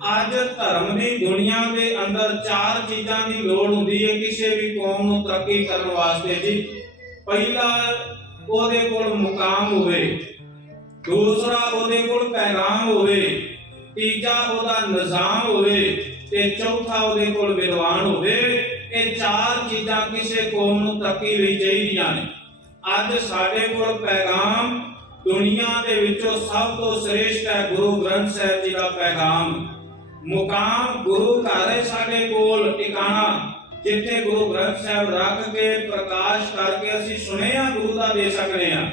ਅੱਜ ਧਰਮ ਦੀ ਦੁਨੀਆ ਦੇ ਅੰਦਰ ਚਾਰ ਚੀਜ਼ਾਂ ਦੀ ਲੋੜ ਹੁੰਦੀ ਹੈ, ਕਿਸੇ ਵੀ ਕੌਮ ਨੂੰ ਤਰੱਕੀ ਕਰਨ ਵਾਸਤੇ ਜੀ। ਪਹਿਲਾ ਉਹਦੇ ਕੋਲ ਮੁਕਾਮ ਹੋਵੇ, ਦੂਸਰਾ ਉਹਦੇ ਕੋਲ ਪੈਗਾਮ ਹੋਵੇ, ਤੀਜਾ ਉਹਦਾ ਨਿਜ਼ਾਮ ਹੋਵੇ ਤੇ ਚੌਥਾ ਉਹਦੇ ਕੋਲ ਵਿਦਵਾਨ ਹੋਵੇ, ਇਹ ਚਾਰ ਚੀਜ਼ਾਂ ਕਿਸੇ ਕੌਮ ਨੂੰ ਤਰੱਕੀ ਲਈ ਚਾਹੀਦੀਆਂ ਨੇ। ਅੱਜ ਸਾਡੇ ਕੋਲ ਪੈਗਾਮ ਦੁਨੀਆ ਦੇ ਵਿੱਚੋਂ ਸਭ ਤੋਂ ਸ੍ਰੇਸ਼ਟ ਹੈ ਗੁਰੂ ਗ੍ਰੰਥ ਸਾਹਿਬ ਜੀ ਦਾ ਪੈਗਾਮ। ਮੁਕਾਮ ਗੁਰੂ ਘਰ ਹੈ ਸਾਡੇ ਕੋਲ ਟਿਕਾਣਾ, ਜਿੱਥੇ ਗੁਰੂ ਗ੍ਰੰਥ ਸਾਹਿਬ ਰੱਖ ਕੇ ਪ੍ਰਕਾਸ਼ ਕਰਕੇ ਅਸੀਂ ਸੁਣਿਆ ਗੁਰੂ ਦਾ ਦੇ ਸਕਦੇ ਹਾਂ।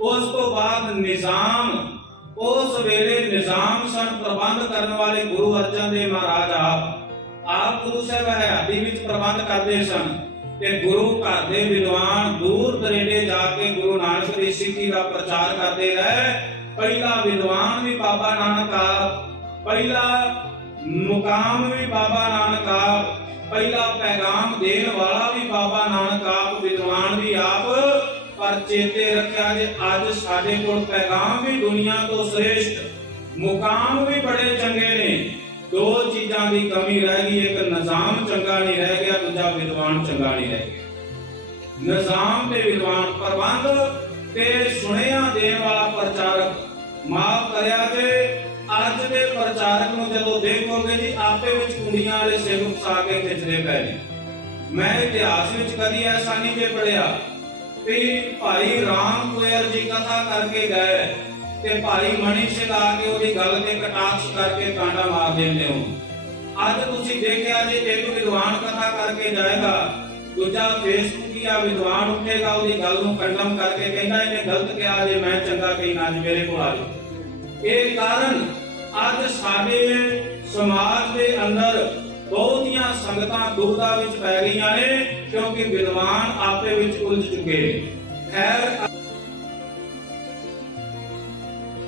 ਉਸ ਤੋਂ ਬਾਅਦ ਨਿਜ਼ਾਮ ਉਸ ਵੇਲੇ ਨਿਜ਼ਾਮ ਸਨ ਪ੍ਰਬੰਧ ਕਰਨ ਵਾਲੇ ਗੁਰੂ ਅਰਜਨ ਦੇਵ ਮਹਾਰਾਜ ਆਪ। ਆਪ ਗੁਰੂ ਸਾਹਿਬ ਹਰਿਆਤੀ ਵਿੱਚ ਪ੍ਰਬੰਧ ਕਰਦੇ ਸਨ ਤੇ ਗੁਰੂ ਘਰ ਦੇ ਵਿਦਵਾਨ ਦੂਰ ਦਰੇਡੇ ਜਾ ਕੇ ਗੁਰੂ ਨਾਨਕ ਦੀ ਸਿੱਖੀ ਦਾ ਪ੍ਰਚਾਰ ਕਰਦੇ ਰਹੇ। ਪਹਿਲਾ ਵਿਦਵਾਨ ਵੀ ਬਾਬਾ ਨਾਨਕ ਆਪ ਪਹਿਲਾ ਮੁਕਾਮ ਵੀ ਬਾਬਾ ਨਾਨਕ ਆਪ, ਪਹਿਲਾ ਪੈਗਾਮ ਦੇਣ ਵਾਲਾ ਵੀ ਬਾਬਾ ਨਾਨਕ ਆਪ, ਵਿਦਵਾਨ ਵੀ ਆਪ, ਪਰ ਚੇਤੇ ਰੱਖਿਆ ਜੇ ਅੱਜ ਸਾਡੇ ਕੋਲ ਪੈਗਾਮ ਵੀ ਦੁਨੀਆ ਤੋਂ ਸ੍ਰੇਸ਼ਟ, ਮੁਕਾਮ ਵੀ ਬੜੇ ਚੰਗੇ ਨੇ। ਦੋ ਚੀਜ਼ਾਂ ਦੀ ਕਮੀ ਰਹਿ ਗਈ, ਇੱਕ ਨਿਜ਼ਾਮ ਚੰਗਾ ਨਹੀਂ ਰਹਿ ਗਿਆ, ਦੂਜਾ ਵਿਦਵਾਨ ਚੰਗਾ ਨਹੀਂ ਰਹਿ ਗਿਆ। ਨਿਜ਼ਾਮ ਤੇ ਵਿਦਵਾਨ ਪ੍ਰਬੰਧ ਤੇ ਸੁਣਿਆ ਦੇਣ ਵਾਲਾ ਪ੍ਰਚਾਰਕ ਮਾਫ ਕਰਿਆ ਜੇ ਅੱਜ ਦੇ ਪ੍ਰਚਾਰਕ ਨੂੰ ਜਦੋਂ ਦੇਖੋਗੇ ਜੀ, ਆਪੇ ਵਿੱਚ ਕੁੰਡੀਆਂ ਵਾਲੇ ਸਿੰਘ ਫਸਾ ਕੇ ਖਿੱਚਦੇ ਪਏ ਨੇ ਮੈਂ ਇਤਿਹਾਸ ਵਿੱਚ ਕਦੀ ਐਸਾ ਨਹੀਂ ਜੇ ਪੜਿਆ ਵੀ ਭਾਈ ਰਾਮ ਕੋਇਰ ਜੀ ਕਥਾ ਕਰਕੇ ਗਏ ਤੇ ਭਾਈ ਮਣੀ ਸਿੰਘ ਆ ਕੇ ਉਹਦੀ ਗੱਲ ਤੇ ਕਟਾਕਸ਼ ਕਰਕੇ ਕਾਂਡਾ ਮਾਰ ਦਿੰਦੇ ਹੋ। ਅੱਜ ਤੁਸੀਂ ਦੇਖਿਆ ਜੇ ਇੱਕ ਵਿਦਵਾਨ ਕਥਾ ਕਰਕੇ ਜਾਏਗਾ, ਦੂਜਾ ਫੇਸਬੁਕੀਆ ਵਿਦਵਾਨ ਉੱਠੇਗਾ, ਉਹਦੀ ਗੱਲ ਨੂੰ ਕੰਡਮ ਕਰਕੇ ਕਹਿੰਦਾ, ਇਹਨੇ ਗਲਤ ਕਿਹਾ ਜੇ, ਮੈਂ ਚੰਗਾ ਕਹੀ ਅੱਜ ਮੇਰੇ ਕੋਲ ਆ ਜਾਓ। ਇਹ ਕਾਰਨ ਅੱਜ ਸਾਡੇ ਸਮਾਜ ਦੇ ਅੰਦਰ ਬਹੁਤੀਆਂ ਸੰਗਤਾਂ ਦੁਬਦਾ ਵਿੱਚ ਪੈ ਗਈਆਂ ਨੇ ਕਿਉਂਕਿ ਵਿਦਵਾਨ ਆਪੇ ਵਿੱਚ ਉਲਝ ਚੁੱਕੇ ਨੇ। ਖੈਰ